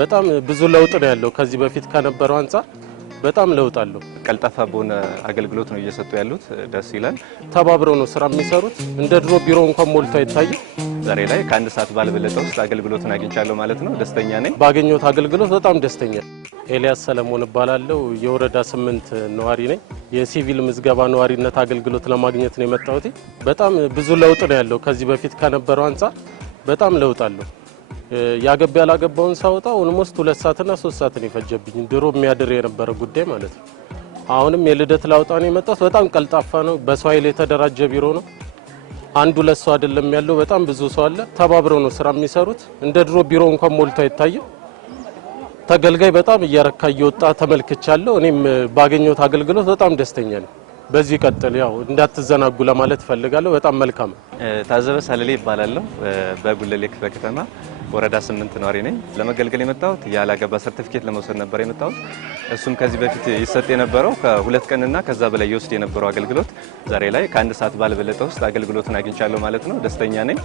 በጣም ብዙ ለውጥ ነው ያለው ከዚህ በፊት ከነበረው አንፃር በጣም ለውጥ አለው። ቀልጣፋ በሆነ አገልግሎት ነው እየሰጡ ያሉት። ደስ ይላል። ተባብረው ነው ስራ የሚሰሩት። እንደ ድሮ ቢሮ እንኳን ሞልቶ አይታይም። ዛሬ ላይ ከአንድ ሰዓት ባልበለጠ ውስጥ አገልግሎቱን አግኝቻለሁ ማለት ነው። ደስተኛ ነኝ። ባገኘሁት አገልግሎት በጣም ደስተኛ። ኤልያስ ሰለሞን እባላለሁ። የወረዳ 8 ነዋሪ ነኝ። የሲቪል ምዝገባ ነዋሪነት አገልግሎት ለማግኘት ነው የመጣሁት። በጣም ብዙ ለውጥ ነው ያለው ከዚህ በፊት ከነበረው አንፃር በጣም ለውጥ አለው። ያገባ ያላገባውን ሳውጣ ኦልሞስት 2 ሰዓትና 3 ሰዓትን ይፈጀብኝ ድሮ የሚያድር የነበረ ጉዳይ ማለት ነው። አሁንም የልደት ላውጣ ነው የመጣሁት። በጣም ቀልጣፋ ነው። በሰው ኃይል የተደራጀ ቢሮ ነው። አንዱ ለሰው አይደለም ያለው፣ በጣም ብዙ ሰው አለ። ተባብረው ነው ስራ የሚሰሩት። እንደ ድሮ ቢሮ እንኳን ሞልቶ አይታይም። ተገልጋይ በጣም እየረካ እየወጣ ተመልክቻለሁ። እኔም ባገኘሁት አገልግሎት በጣም ደስተኛ ነኝ። በዚህ ቀጥል ያው እንዳትዘናጉ ለማለት ፈልጋለሁ። በጣም መልካም። ታዘበ ሳለሌ ይባላለሁ። በጉለሌ ክፍለ ከተማ ወረዳ 8 ነዋሪ ነኝ። ለመገልገል የመጣሁት ያላገባ ሰርቲፊኬት ለመውሰድ ነበር የመጣሁት። እሱም ከዚህ በፊት ይሰጥ የነበረው ከ2 ቀንና ከዛ በላይ ይወስድ የነበረው አገልግሎት ዛሬ ላይ ከአንድ ሰዓት ባልበለጠ ውስጥ አገልግሎቱን አግኝቻለሁ ማለት ነው። ደስተኛ ነኝ።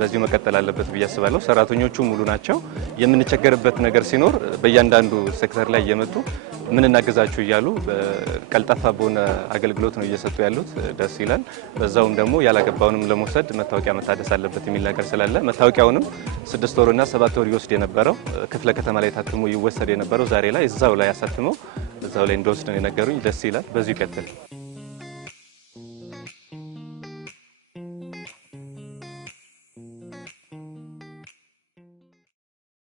በዚሁ መቀጠል አለበት ብዬ አስባለሁ። ሰራተኞቹ ሙሉ ናቸው። የምንቸገርበት ነገር ሲኖር በእያንዳንዱ ሴክተር ላይ እየመጡ ምን እናገዛችሁ እያሉ ቀልጣፋ በሆነ አገልግሎት ነው እየሰጡ ያሉት። ደስ ይላል። በዛውም ደግሞ ያላገባውንም ለመውሰድ መታወቂያ መታደስ አለበት የሚል ነገር ስላለ መታወቂያውንም 6 ወርና 7 ወር ይወስድ የነበረው ክፍለ ከተማ ላይ ታትሞ ይወሰድ የነበረው ዛሬ ላይ እዛው ላይ አሳትመው እዛው ላይ እንደወስድ ነው የነገሩኝ። ደስ ይላል። በዚሁ ይቀጥል።